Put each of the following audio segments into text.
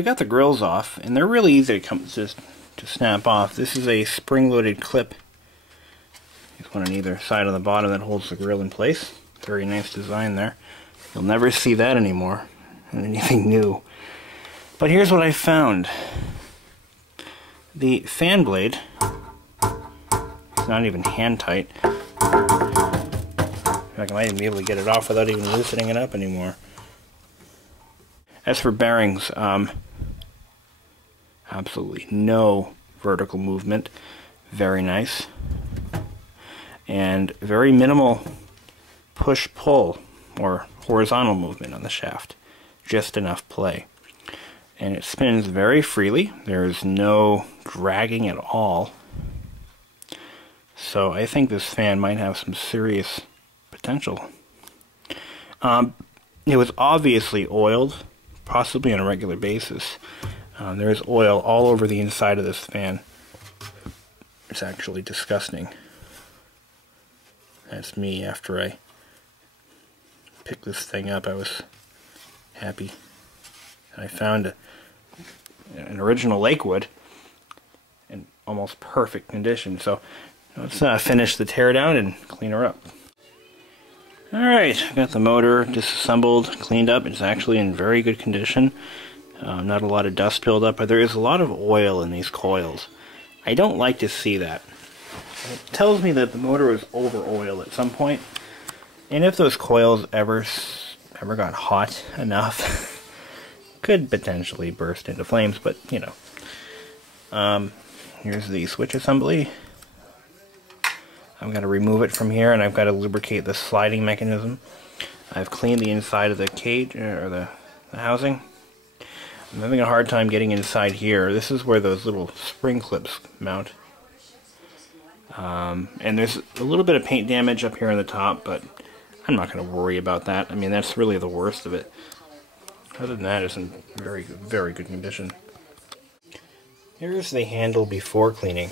I got the grills off, and they're really easy to snap off. This is a spring-loaded clip. There's one on either side of the bottom that holds the grill in place. Very nice design there. You'll never see that anymore in anything new. But here's what I found. The fan blade, it's not even hand tight. In fact, I might even be able to get it off without even loosening it up anymore. As for bearings, absolutely no vertical movement. Very nice. And very minimal push-pull or horizontal movement on the shaft. Just enough play. And it spins very freely. There is no dragging at all. So I think this fan might have some serious potential. It was obviously oiled, possibly on a regular basis. There is oil all over the inside of this fan. It's actually disgusting. That's me after I picked this thing up. I was happy. I found an original Lakewood in almost perfect condition. So let's finish the teardown and clean her up. Alright, got the motor disassembled, cleaned up. It's actually in very good condition. Not a lot of dust buildup, but there is a lot of oil in these coils. I don't like to see that. It tells me that the motor was over-oiled at some point. And if those coils ever got hot enough, could potentially burst into flames, but you know. Here's the switch assembly. I've got to remove it from here, and I've got to lubricate the sliding mechanism. I've cleaned the inside of the cage, or the housing. I'm having a hard time getting inside here. This is where those little spring clips mount. And there's a little bit of paint damage up here on the top, but I'm not going to worry about that. I mean, that's really the worst of it. Other than that, it's in very, very good condition. Here's the handle before cleaning.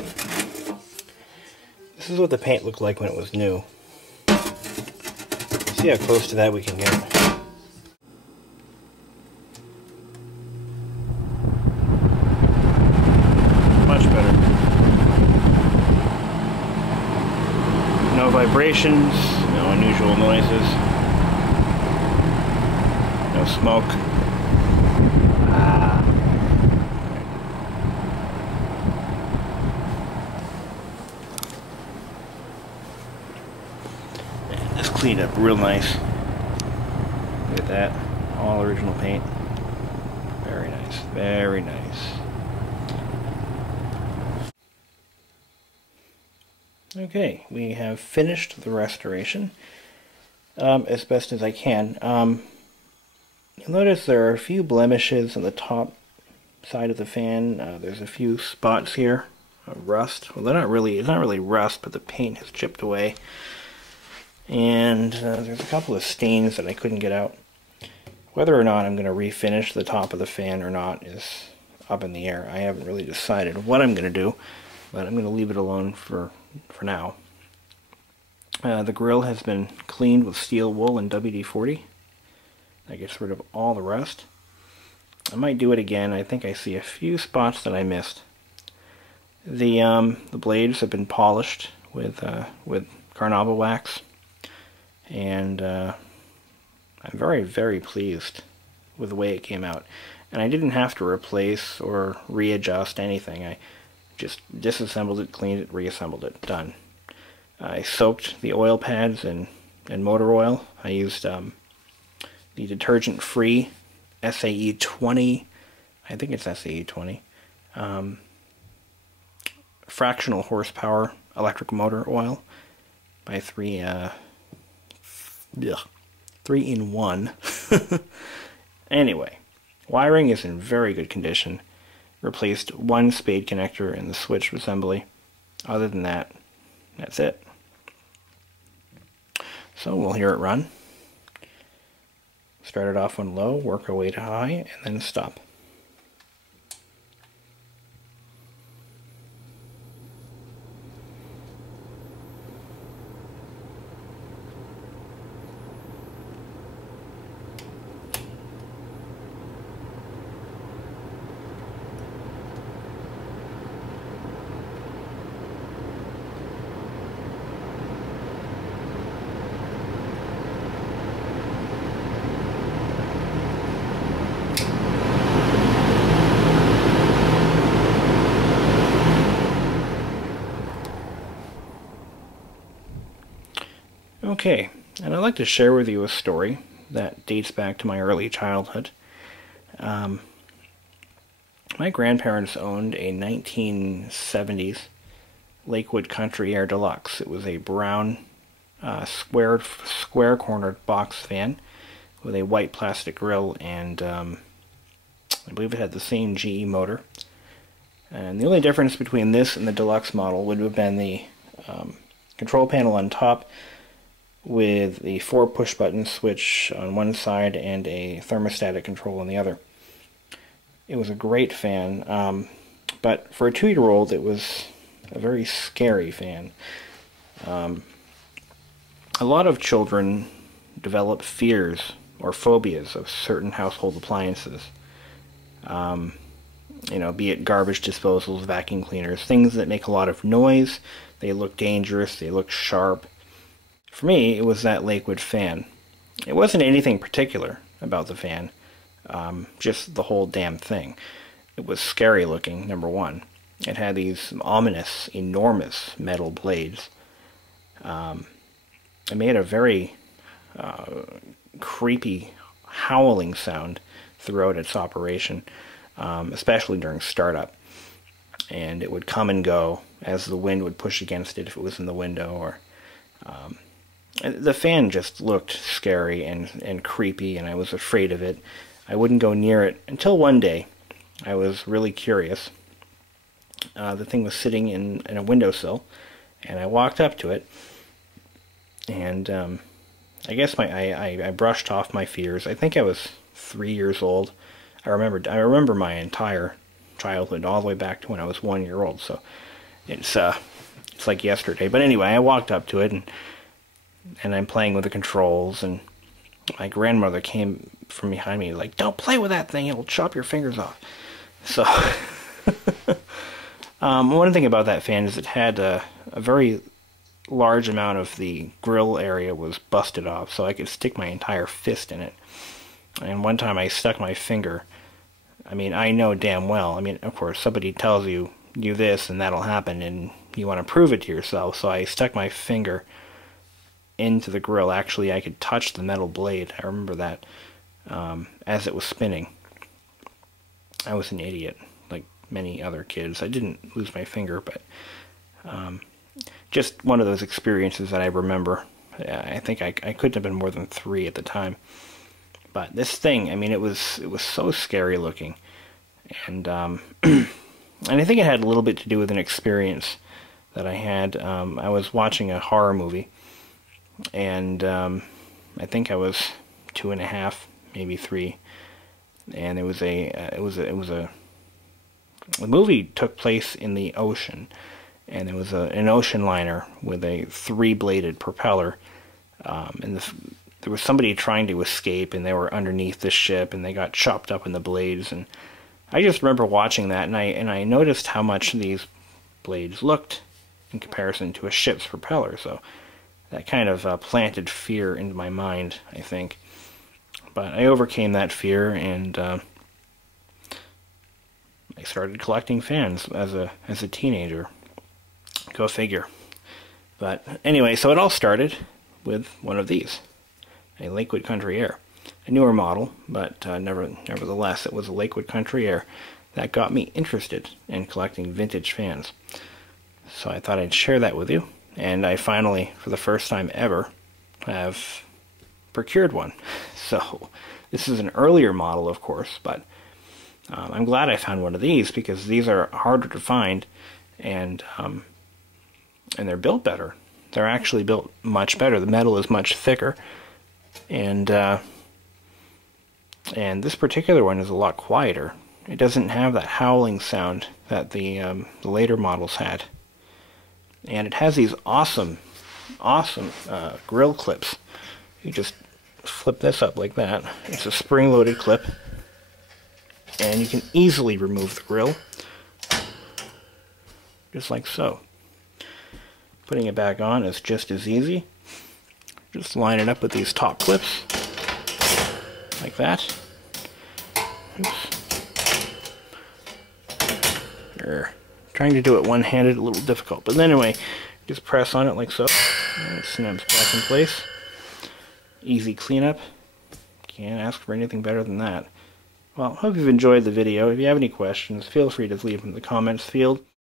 This is what the paint looked like when it was new. See how close to that we can get. Much better. No vibrations, no unusual noises, no smoke. Cleaned up real nice. Look at that. All original paint. Very nice. Very nice. Okay, we have finished the restoration as best as I can. You'll notice there are a few blemishes on the top side of the fan. There's a few spots here of rust. Well, it's not really rust, but the paint has chipped away. And there's a couple of stains that I couldn't get out. Whether or not I'm going to refinish the top of the fan or not is up in the air. I haven't really decided what I'm going to do, but I'm going to leave it alone for now. The grill has been cleaned with steel wool and WD-40. That gets rid of all the rust. I might do it again. I think I see a few spots that I missed. The blades have been polished with carnauba wax. And I'm very, very pleased with the way it came out. And I didn't have to replace or readjust anything. I just disassembled it, cleaned it, reassembled it. Done. I soaked the oil pads in motor oil. I used the detergent-free SAE 20, I think it's SAE 20, fractional horsepower electric motor oil by 3-in-1. Anyway, wiring is in very good condition. Replaced one spade connector in the switch assembly. Other than that, that's it. So we'll hear it run. Start it off on low, work our way to high, and then stop. Okay, and I'd like to share with you a story that dates back to my early childhood. My grandparents owned a 1970s Lakewood Country-Aire Deluxe. It was a brown, square-cornered box fan with a white plastic grill, and I believe it had the same GE motor. And the only difference between this and the deluxe model would have been the control panel on top with the 4 push-button switch on one side and a thermostatic control on the other. It was a great fan, but for a 2-year-old it was a very scary fan. A lot of children develop fears or phobias of certain household appliances. You know, be it garbage disposals, vacuum cleaners, things that make a lot of noise, they look dangerous, they look sharp. For me, it was that Lakewood fan. It wasn't anything particular about the fan, just the whole damn thing. It was scary looking, number one. It had these ominous, enormous metal blades. It made a very creepy, howling sound throughout its operation, especially during startup. And it would come and go as the wind would push against it if it was in the window. Or the fan just looked scary and creepy, and I was afraid of it. I wouldn't go near it until one day I was really curious. The thing was sitting in a windowsill, and I walked up to it, and I guess I brushed off my fears. I think I was 3 years old. I remember my entire childhood, all the way back to when I was 1 year old. So it's like yesterday. But anyway, I walked up to it, and I'm playing with the controls, and my grandmother came from behind me like, "Don't play with that thing; it'll chop your fingers off." So one thing about that fan is it had a very large amount of the grill area was busted off, so I could stick my entire fist in it. And one time I stuck my finger. I mean, I know damn well. I mean, of course, somebody tells you, do this and that'll happen, and you want to prove it to yourself. So I stuck my finger into the grill. Actually, I could touch the metal blade. I remember that as it was spinning. I was an idiot, like many other kids. I didn't lose my finger, but just one of those experiences that I remember. I think I couldn't have been more than 3 at the time. But this thing, I mean, it was so scary looking, and and I think it had a little bit to do with an experience that I had. I was watching a horror movie, and I think I was 2.5, maybe 3, and the movie took place in the ocean, and there was an ocean liner with a 3-bladed propeller, and there was somebody trying to escape, and they were underneath the ship, and they got chopped up in the blades. And I just remember watching that, and I noticed how much these blades looked in comparison to a ship's propeller. So that kind of planted fear into my mind, I think. But I overcame that fear, and I started collecting fans as a teenager. Go figure. But anyway, so it all started with one of these. A Lakewood Country-Aire. A newer model, but nevertheless, it was a Lakewood Country-Aire that got me interested in collecting vintage fans. So I thought I'd share that with you, and I finally, for the first time ever, have procured one. So this is an earlier model, of course, but I'm glad I found one of these, because these are harder to find, and they're built better. They're actually built much better. The metal is much thicker. And this particular one is a lot quieter. It doesn't have that howling sound that the later models had. And it has these awesome grill clips. You just flip this up like that. It's a spring-loaded clip, and you can easily remove the grill, just like so. Putting it back on is just as easy. Just line it up with these top clips, like that. Oops. Trying to do it one-handed, a little difficult. But anyway, Just press on it like so, and it snaps back in place. Easy cleanup. Can't ask for anything better than that. Well, hope you've enjoyed the video. If you have any questions, feel free to leave them in the comments field.